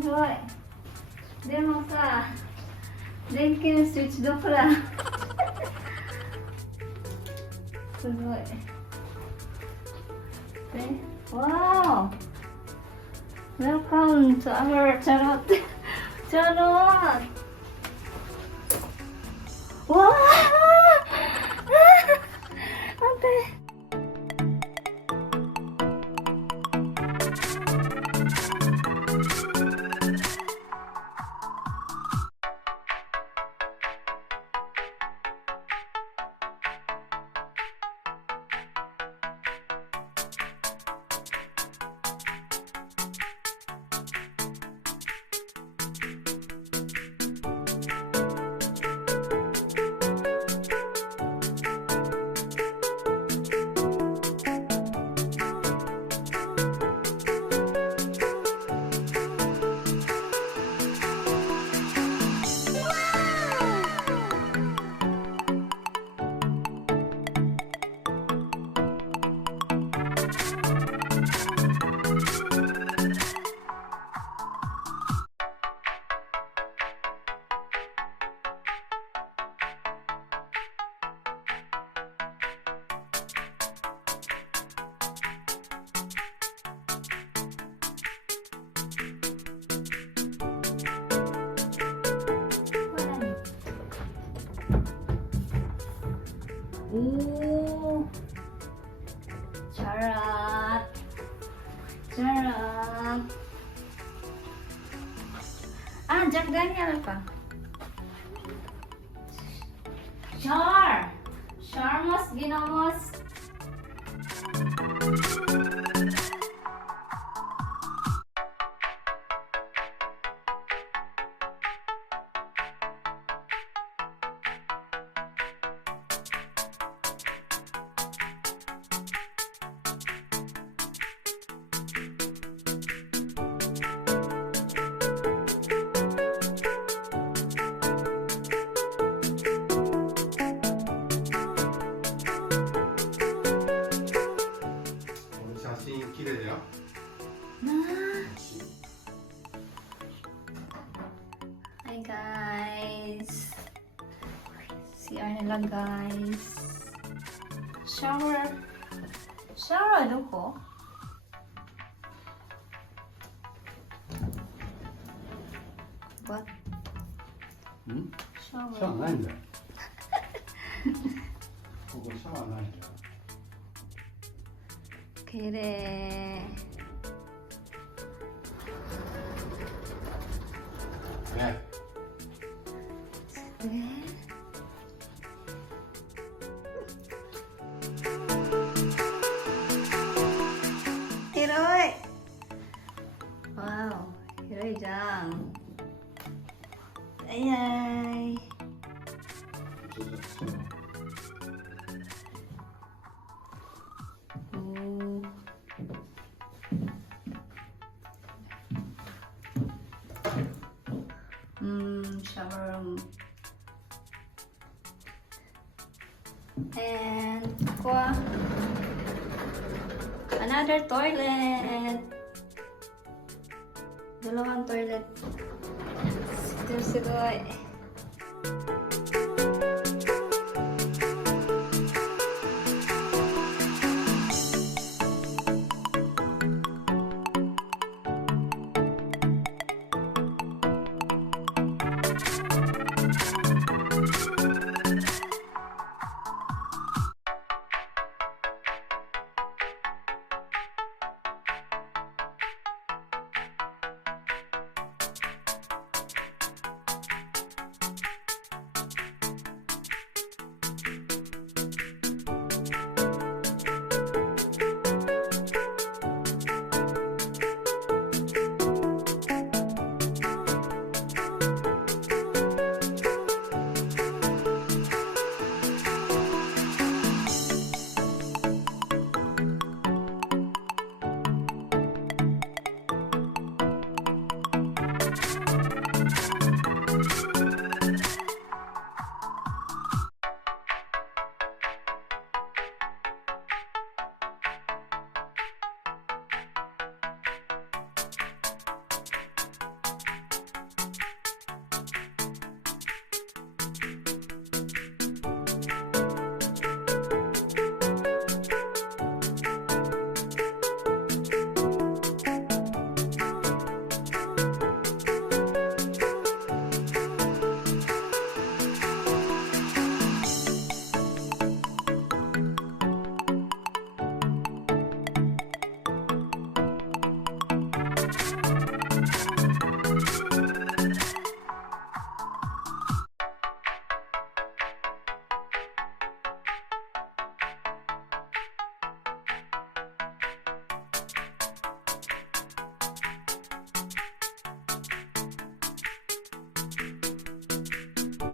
すごい。でもさ、電気のスイッチどこだすごい。Wow! Welcome to our charot. Charot! Wow! Ate! Ooh, charot, charot. Ah, Jack Daniel pa. Char, Charmos Ginamos. Hi guys, CR nila guys. Shower ano ko? What? Shower. シャワーないんだよここシャワーないんだよ 綺麗。ね広い。わお、広いじゃん。はい。Shower room. And another toilet. Dalawang toilet. Ito siguro.